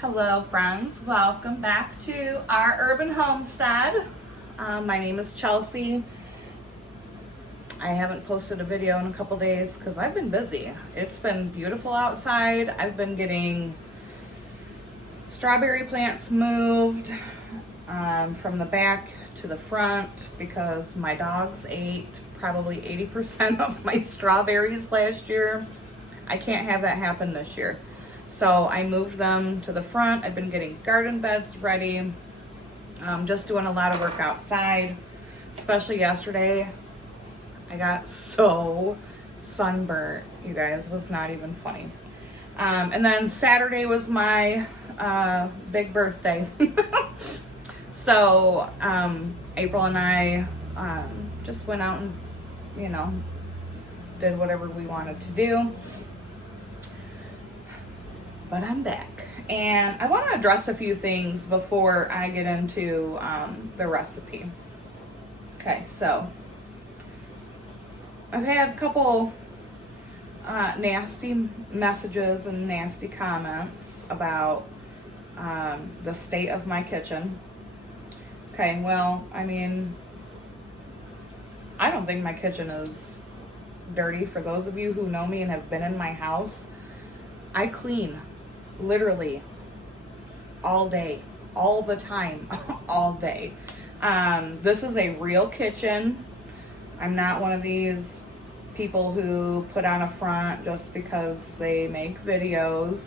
Hello friends, welcome back to our urban homestead. My name is Chelsea. I haven't posted a video in a couple days because I've been busy. It's been beautiful outside. I've been getting strawberry plants moved from the back to the front because my dogs ate probably 80% of my strawberries last year. I can't have that happen this year. So I moved them to the front. I've been getting garden beds ready. Just doing a lot of work outside, especially yesterday. I got so sunburnt, you guys. It was not even funny. And then Saturday was my big birthday. So April and I just went out and, did whatever we wanted to do. But I'm back, and I want to address a few things before I get into the recipe. Okay, so I've had a couple nasty messages and nasty comments about the state of my kitchen. Okay, well, I mean, I don't think my kitchen is dirty. For those of you who know me and have been in my house, I clean literally all day, all the time, all day. This is a real kitchen. I'm not one of these people who put on a front just because they make videos.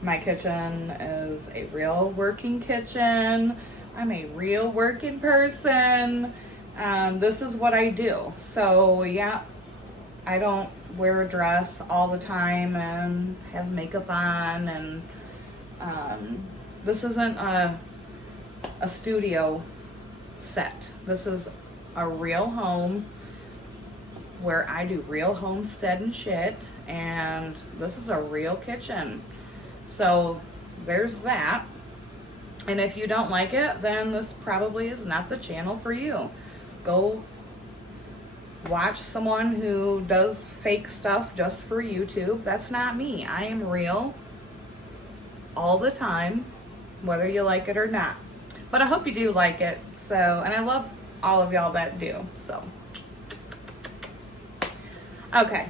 My kitchen is a real working kitchen. I'm a real working person. This is what I do. So yeah, I don't wear a dress all the time and have makeup on, and this isn't a studio set. This is a real home where I do real homestead and shit, and this is a real kitchen. So there's that. And if you don't like it, then this probably is not the channel for you. Go watch someone who does fake stuff just for YouTube. That's not me. I am real all the time, whether you like it or not. But I hope you do like it. So, and I love all of y'all that do. So, okay,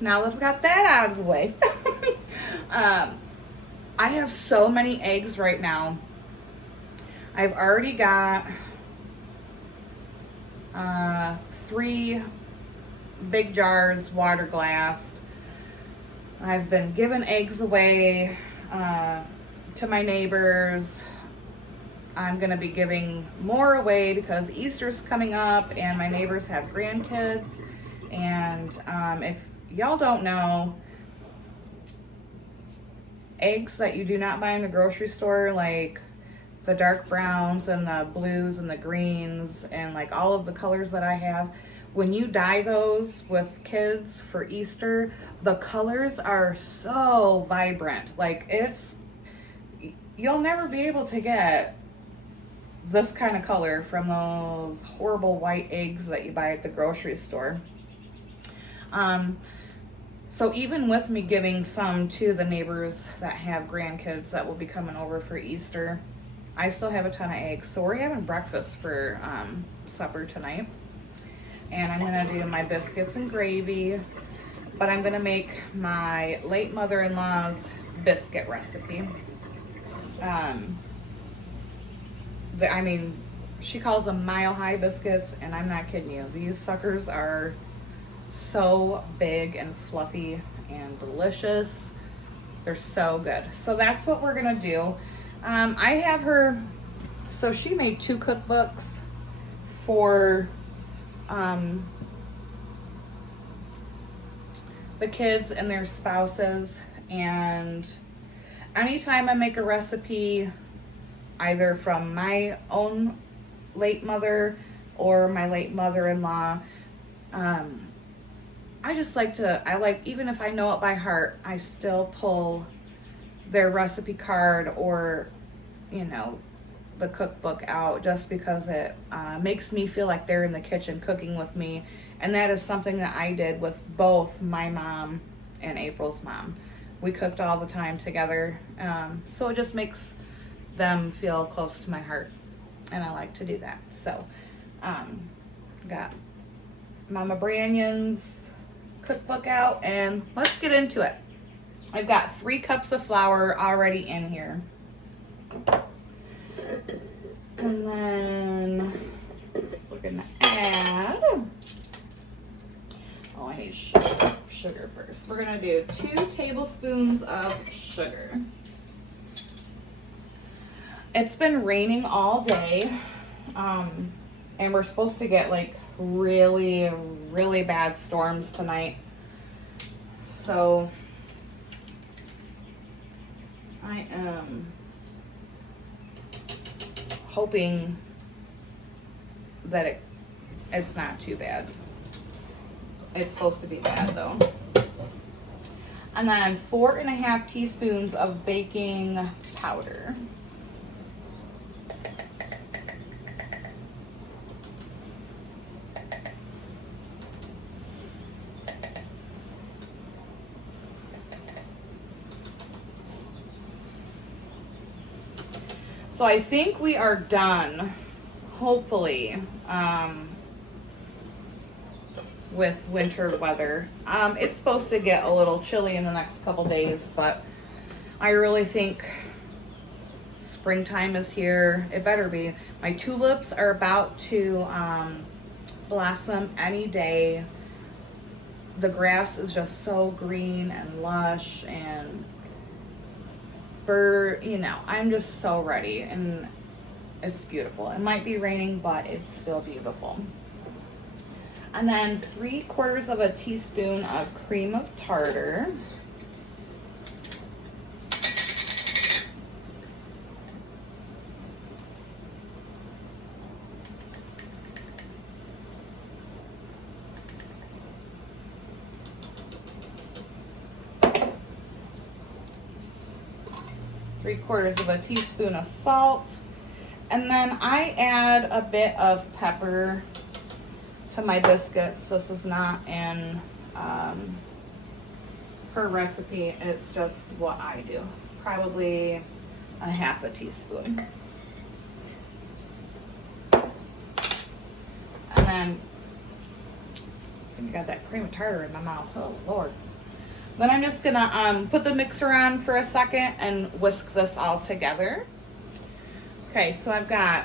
now that I've got that out of the way, I have so many eggs right now. I've already got 3 big jars, water glassed. I've been giving eggs away to my neighbors. I'm gonna be giving more away because Easter's coming up and my neighbors have grandkids. And if y'all don't know, eggs that you do not buy in the grocery store, like the dark browns and the blues and the greens and like all of the colors that I have, when you dye those with kids for Easter, the colors are so vibrant. Like you'll never be able to get this kind of color from those horrible white eggs that you buy at the grocery store. So even with me giving some to the neighbors that have grandkids that will be coming over for Easter, I still have a ton of eggs. So we're having breakfast for supper tonight. And I'm gonna do my biscuits and gravy, but I'm gonna make my late mother-in-law's biscuit recipe. She calls them mile-high biscuits, and I'm not kidding you. These suckers are so big and fluffy and delicious. They're so good. So that's what we're gonna do. I have her, so she made 2 cookbooks for the kids and their spouses, and anytime I make a recipe either from my own late mother or my late mother-in-law, I like even if I know it by heart, I still pull their recipe card or the cookbook out just because it makes me feel like they're in the kitchen cooking with me. And that is something that I did with both my mom and April's mom. we cooked all the time together. So it just makes them feel close to my heart, and I like to do that. So got Mama Branyan's cookbook out, and let's get into it. I've got 3 cups of flour already in here. And then we're gonna add, oh, I need sugar first. We're gonna do 2 tablespoons of sugar. It's been raining all day, and we're supposed to get like really, really bad storms tonight. So I am hoping that it's not too bad. It's supposed to be bad though. And then 4.5 teaspoons of baking powder. So I think we are done, hopefully, with winter weather. It's supposed to get a little chilly in the next couple days, but I really think springtime is here. It better be. My tulips are about to blossom any day. The grass is just so green and lush, and I'm just so ready, and it's beautiful. It might be raining, but it's still beautiful. And then 3/4 of a teaspoon of cream of tartar. Three-quarters of a teaspoon of salt. And then I add a bit of pepper to my biscuits. This is not in her recipe. It's just what I do. Probably a 1/2 teaspoon. And then I think I got that cream of tartar in my mouth. Oh Lord. Then I'm just gonna put the mixer on for a second and whisk this all together. Okay, so I've got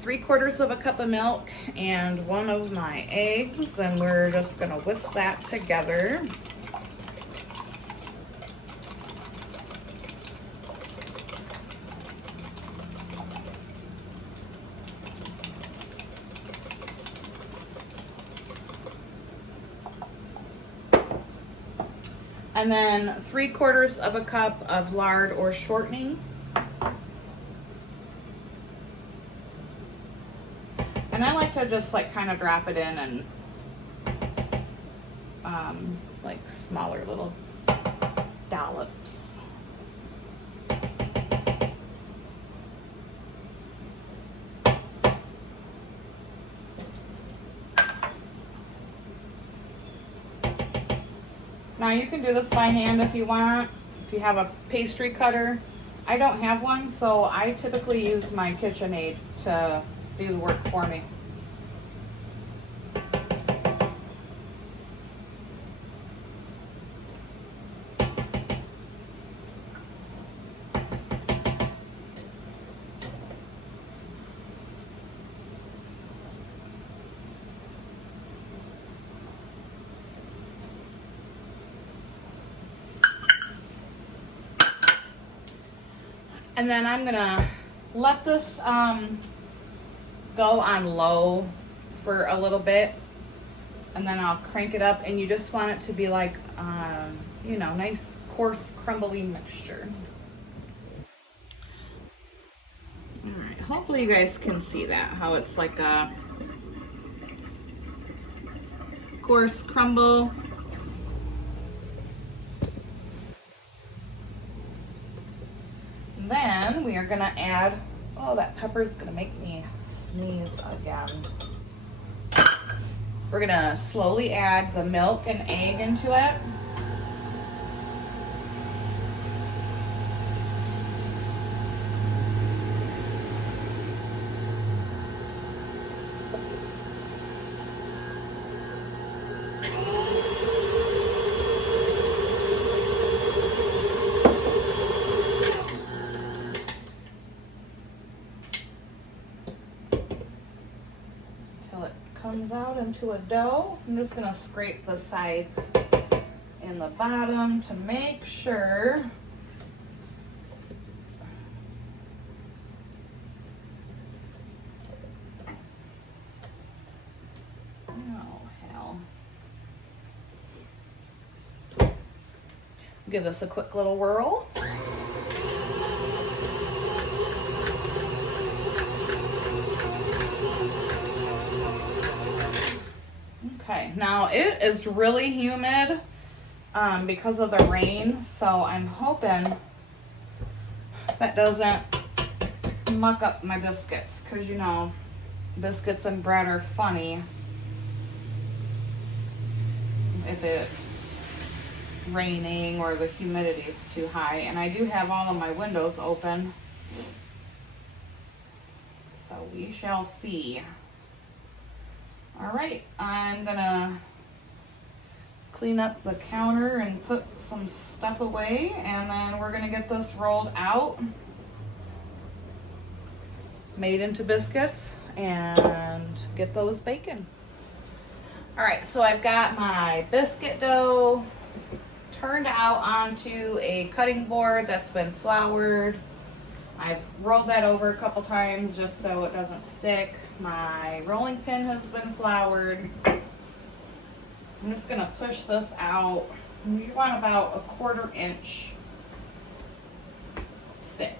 3/4 of a cup of milk and 1 of my eggs, and we're just gonna whisk that together. And then 3/4 of a cup of lard or shortening. And I like to just like kind of drop it in and like smaller little dollops. Now you can do this by hand if you want, if you have a pastry cutter. I don't have one, so I typically use my KitchenAid to do the work for me. And then I'm gonna let this go on low for a little bit, and then I'll crank it up, and you just want it to be like, nice, coarse, crumbly mixture. All right, hopefully you guys can see that, how it's like a coarse crumble. Then we are gonna add, oh, that pepper's gonna make me sneeze again. We're gonna slowly add the milk and egg into it. comes out into a dough. I'm just gonna scrape the sides and the bottom to make sure. Oh, hell. Give this a quick little whirl. Okay, now it is really humid because of the rain, so I'm hoping that doesn't muck up my biscuits, because you know, biscuits and bread are funny if it's raining or the humidity is too high. And I do have all of my windows open, so we shall see. All right, I'm gonna clean up the counter and put some stuff away, and then we're gonna get this rolled out, made into biscuits, and get those baking. All right, so I've got my biscuit dough turned out onto a cutting board that's been floured. I've rolled that over a couple times just so it doesn't stick. My rolling pin has been floured. I'm just gonna push this out. You want about a 1/4 inch thick.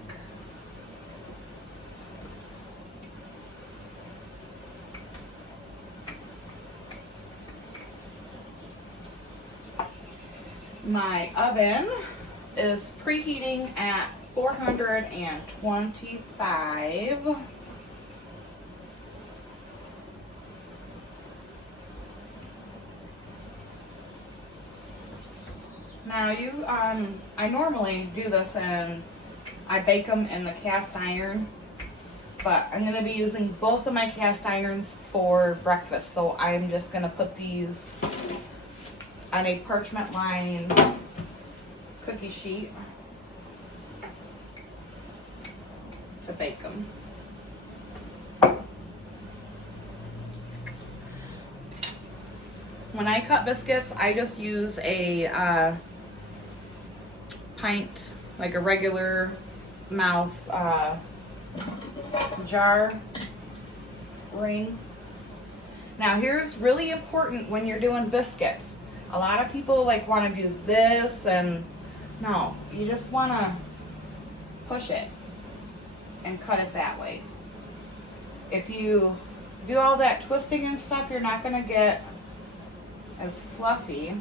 My oven is preheating at 425. Now I normally do this and I bake them in the cast iron, but I'm gonna be using both of my cast irons for breakfast. So I'm just gonna put these on a parchment lined cookie sheet to bake them. When I cut biscuits, I just use a pint, like a regular mouth jar ring. Now here's really important when you're doing biscuits. A lot of people like want to do this, and no, you just want to push it and cut it that way. If you do all that twisting and stuff, you're not going to get as fluffy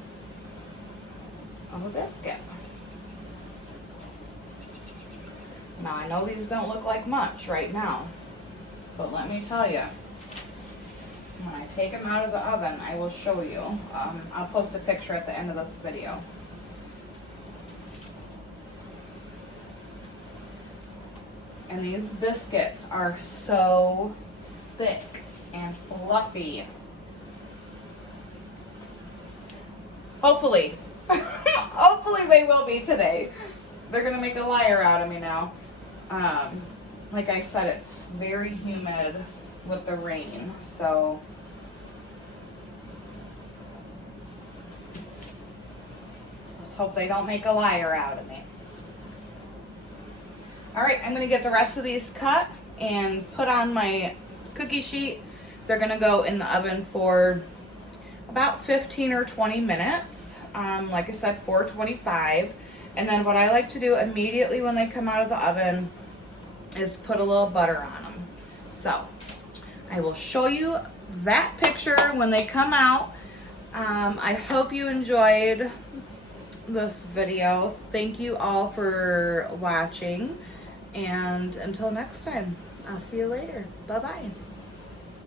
of a biscuit. Now I know these don't look like much right now, but let me tell you, when I take them out of the oven, I will show you. I'll post a picture at the end of this video. And these biscuits are so thick and fluffy. Hopefully. Hopefully they will be today. They're going to make a liar out of me now. Like I said, it's very humid with the rain, so let's hope they don't make a liar out of me. All right, I'm going to get the rest of these cut and put on my cookie sheet. They're going to go in the oven for about 15 or 20 minutes. Like I said, 425. And then what I like to do immediately when they come out of the oven is put a little butter on them. So I will show you that picture when they come out. I hope you enjoyed this video. Thank you all for watching. And until next time, I'll see you later. Bye-bye.